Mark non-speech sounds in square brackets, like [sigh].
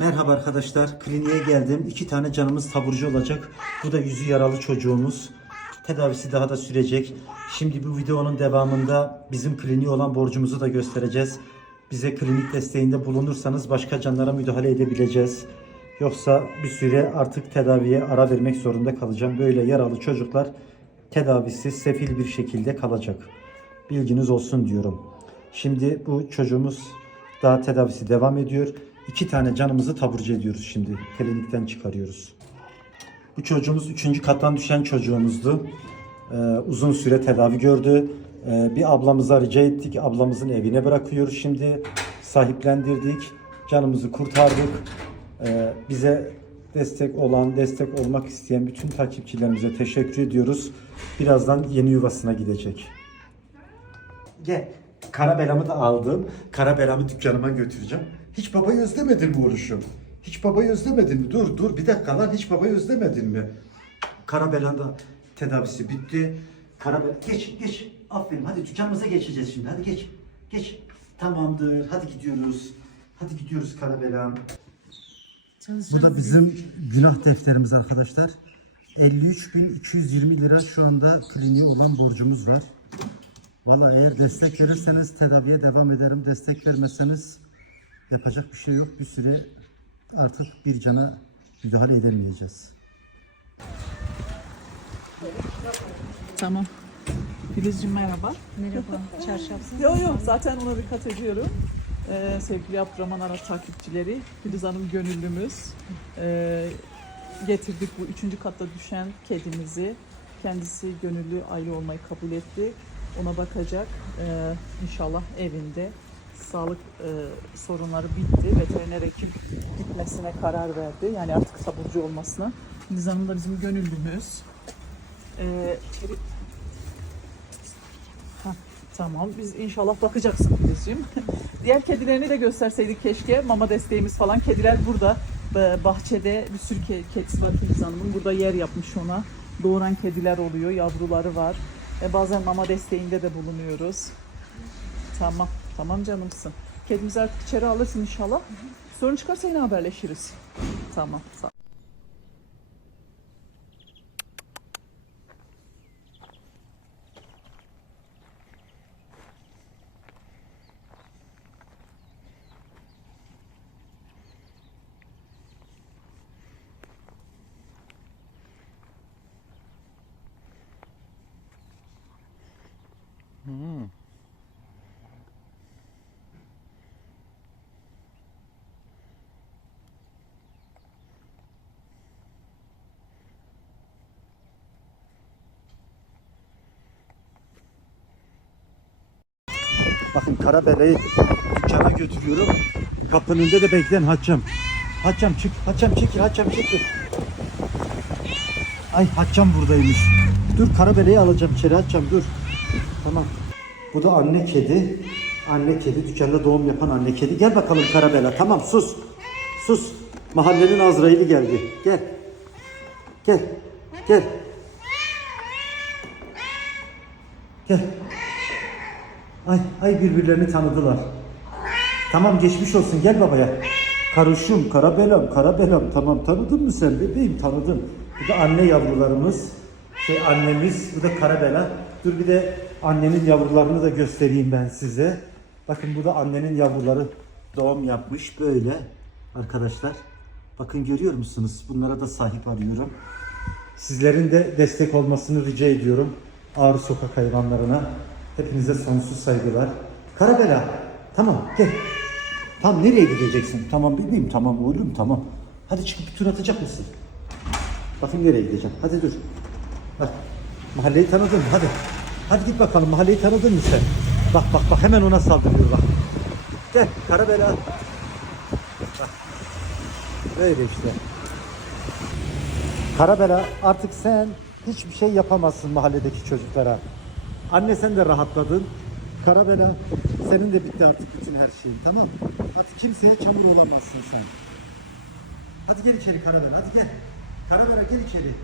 Merhaba arkadaşlar. Kliniğe geldim. İki tane canımız taburcu olacak. Bu da yüzü yaralı çocuğumuz. Tedavisi daha da sürecek. Şimdi bu videonun devamında bizim kliniğe olan borcumuzu da göstereceğiz. Bize klinik desteğinde bulunursanız başka canlara müdahale edebileceğiz. Yoksa bir süre artık tedaviye ara vermek zorunda kalacağım. Böyle yaralı çocuklar tedavisiz, sefil bir şekilde kalacak. Bilginiz olsun diyorum. Şimdi bu çocuğumuz daha tedavisi devam ediyor. İki tane canımızı taburcu ediyoruz şimdi. Klinikten çıkarıyoruz. Bu çocuğumuz üçüncü kattan düşen çocuğumuzdu. Ee, uzun süre tedavi gördü. Ee, bir ablamıza rica ettik. Ablamızın evine bırakıyoruz şimdi. Sahiplendirdik. Canımızı kurtardık. Ee, bize destek olan, destek olmak isteyen bütün takipçilerimize teşekkür ediyoruz. Birazdan yeni yuvasına gidecek. Gel. Karabelamı da aldım. Karabelamı dükkanıma götüreceğim. Hiç babayı özlemedin mi oğluşum? Hiç babayı özlemedin mi? Dur dur bir dakika lan hiç babayı özlemedin mi? Karabelan da tedavisi bitti. Karabel geç geç. Aferin hadi dükkanımıza geçeceğiz şimdi. Hadi geç. Geç. Tamamdır. Hadi gidiyoruz. Hadi gidiyoruz Karabelan. Bu da bizim günah defterimiz arkadaşlar. 53.220 lira şu anda kliniğe olan borcumuz var. Valla eğer destek verirseniz tedaviye devam ederim. Destek vermezseniz yapacak bir şey yok. Bir süre artık bir cana müdahale edemeyeceğiz. Tamam. Filizciğim merhaba. Merhaba, çarşafsız. [laughs] Yok yok zaten ona dikkat ediyorum. Ee, sevgili Abdurrahman Arat takipçileri, Filiz Hanım gönüllümüz. Ee, getirdik bu üçüncü katta düşen kedimizi. Kendisi gönüllü aile olmayı kabul etti. Ona bakacak. Ee, inşallah evinde. Sağlık e, sorunları bitti. Veteriner hekim gitmesine karar verdi. Yani artık taburcu olmasına. Hanım da bizim gönüllümüz. Ee, Hah, Tamam. Biz inşallah bakacaksın Filizciğim. [laughs] Diğer kedilerini de gösterseydik keşke. Mama desteğimiz falan. Kediler burada. Ba- Bahçede bir sürü ke- kedisi var Filiz. Burada yer yapmış ona. Doğuran kediler oluyor. Yavruları var. E, bazen mama desteğinde de bulunuyoruz. Tamam. Tamam canımsın. Kedimizi artık içeri alırsın inşallah. Sorun çıkarsa yine haberleşiriz. Tamam. Sağ ol. Bakın Karabele'yi dükkana götürüyorum. Kapının önünde de bekleyen Haccam. Haccam çık, Haccam çekil, Haccam çekil. Ay Haccam buradaymış. Dur Karabele'yi alacağım içeri Haccam dur. Tamam. Bu da anne kedi. Anne kedi dükkanda doğum yapan anne kedi. Gel bakalım Karabela. Tamam sus. Sus. Mahallenin Azrail'i geldi. Gel. Gel. Gel. Gel. Ay ay birbirlerini tanıdılar. Tamam geçmiş olsun gel babaya. Karışım, karabelam, karabelam. Tamam tanıdın mı sen bebeğim tanıdın. Bu da anne yavrularımız. Şey annemiz, bu da karabela. Dur bir de annenin yavrularını da göstereyim ben size. Bakın bu da annenin yavruları doğum yapmış böyle arkadaşlar. Bakın görüyor musunuz? Bunlara da sahip arıyorum. Sizlerin de destek olmasını rica ediyorum. Ağrı sokak hayvanlarına. Hepinize sonsuz saygılar. Karabela. Tamam gel. Tamam nereye gideceksin? Tamam bebeğim tamam oğlum tamam. Hadi çıkıp bir tur atacak mısın? Bakayım nereye gideceğim. Hadi dur. Bak. Mahalleyi tanıdın? Hadi. Hadi git bakalım mahalleyi tanıdın mı sen? Bak bak bak hemen ona saldırıyor bak. Gel Karabela. Bak. Böyle işte. Karabela artık sen hiçbir şey yapamazsın mahalledeki çocuklara. Anne sen de rahatladın. Karabela senin de bitti artık bütün her şeyin tamam mı? Artık kimseye çamur olamazsın sen. Hadi gel içeri Karabela hadi gel. Karabela gel içeri.